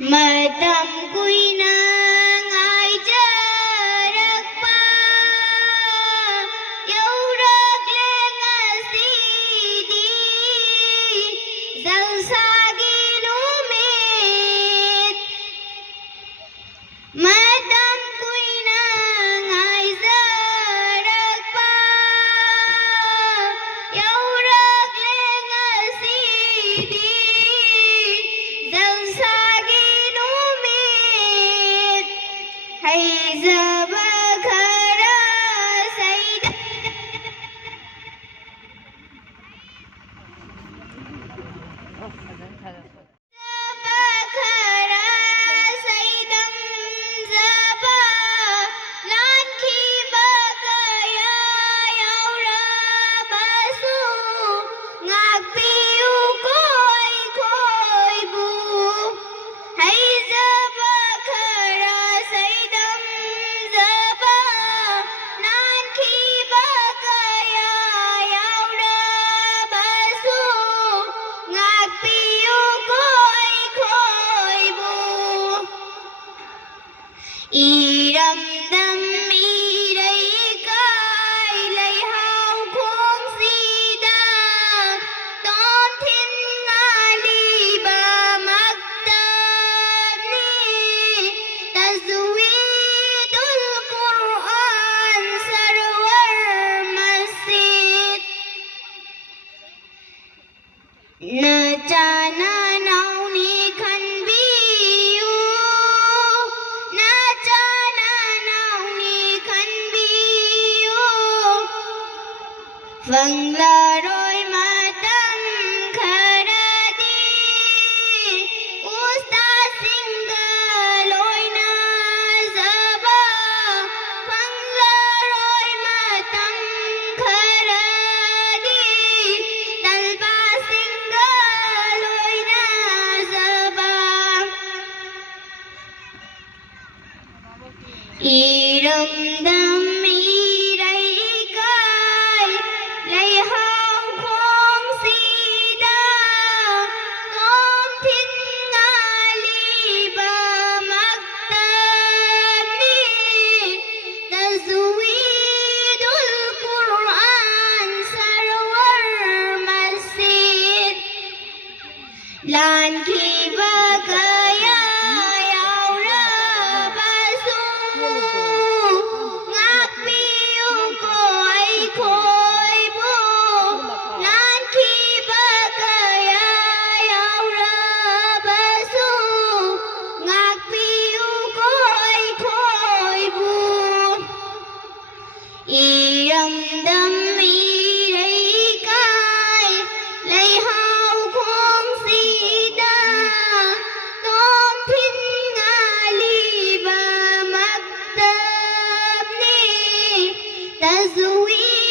Matam kuina ngai jarakpa yaurak lengasidi zalsagi lumit Matam kuina ngai jarakpa yaurak lengasidi zalsagi Hai zabakhara saida zabakhara saidam zaba lanki bagaya yaura basu ngakpiu koi koi bu hai zabakhara saidam zaba lanki bagaya yaura basu ngakpiu koi koi bu Iram dam irai kai lai hao khong sida Tom thin ngali ba maktabni Tajwidul Quran sarwar masjid Na jana nauni khan biu Na jana nauni khan biu Vâng la rồi matam khara di Ustaz singa loi na zaba Vâng la rồi matam khara di Talba singa loi na zaba Iram dam irai kai lai hao khong sida Tom thin ngali ba maktabni Tajwidul Quran sarwar masjid Lan ki bagaya yaura basu ngakpiu koi koi bu Lan ki bagaya yaura basu ngakpiu koi koi bu Iram dam irai kai lai hao khong sida Tom thin ngali ba maktabni Tajwid